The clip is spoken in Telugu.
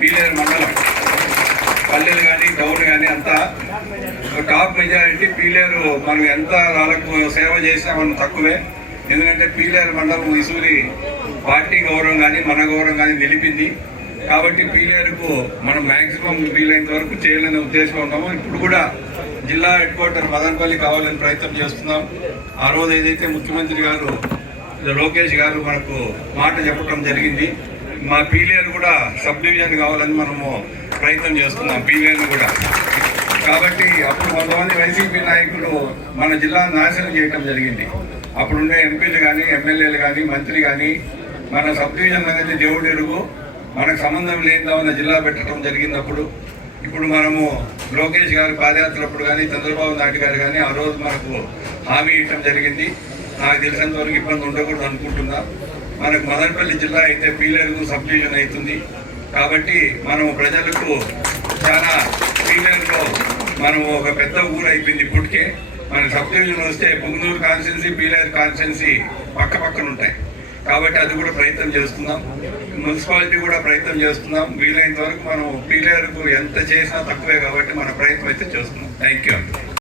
పీలేరు మండలం పల్లెలు కానీ టౌన్ కానీ అంతా టాప్ మెజారిటీ పీలేరు. మనం ఎంత వాళ్ళకు సేవ చేసినా మనం తక్కువే. ఎందుకంటే పీలేరు మండలం ఇసూరి పార్టీ గౌరవం కానీ మన గౌరవం కానీ నిలిపింది. కాబట్టి పీలేరుకు మనం మ్యాక్సిమం వీలైనంత వరకు చేయాలనే ఉద్దేశం ఉన్నాము. ఇప్పుడు కూడా జిల్లా హెడ్ క్వార్టర్ మదనపల్లి కావాలని ప్రయత్నం చేస్తున్నాం. ఆ రోజు ఏదైతే ముఖ్యమంత్రి గారు లోకేష్ గారు మనకు మాట చెప్పడం జరిగింది, మా పీలేరు కూడా సబ్ డివిజన్ కావాలని మనము ప్రయత్నం చేస్తున్నాం పీలేరు కూడా. కాబట్టి అప్పుడు కొంతమంది వైసీపీ నాయకులు మన జిల్లాను నాశనం చేయడం జరిగింది. అప్పుడుండే ఎంపీలు కానీ ఎమ్మెల్యేలు కానీ మంత్రి కానీ మన సబ్ డివిజన్ అనేది దేవుడు ఎరుగు, మనకు సంబంధం లేదామన్న జిల్లా పెట్టడం జరిగినప్పుడు ఇప్పుడు మనము లోకేష్ గారి పాదయాత్రప్పుడు కానీ చంద్రబాబు నాయుడు గారు కానీ ఆ రోజు మనకు హామీ ఇవ్వడం జరిగింది. నాకు తెలిసినంత వరకు ఇబ్బంది ఉండకూడదు అనుకుంటున్నా. మనకు మదనపల్లి జిల్లా అయితే పీలేరుకు సబ్ డివిజన్ అవుతుంది. కాబట్టి మనము ప్రజలకు చాలా పీలేరులో మనము ఒక పెద్ద ఊరు అయిపోయింది ఇప్పటికే. మన సబ్ డివిజన్ వస్తే పుంగనూరు కాన్స్టిట్యున్సీ పీలేరు కాన్స్టిట్యున్సీ పక్క పక్కన ఉంటాయి. కాబట్టి అది కూడా ప్రయత్నం చేస్తున్నాం. మున్సిపాలిటీ కూడా ప్రయత్నం చేస్తున్నాం. వీలైనంత వరకు మనం పీలేరుకు ఎంత చేసినా తక్కువే కాబట్టి మన ప్రయత్నం అయితే చేస్తున్నాం. Thank you.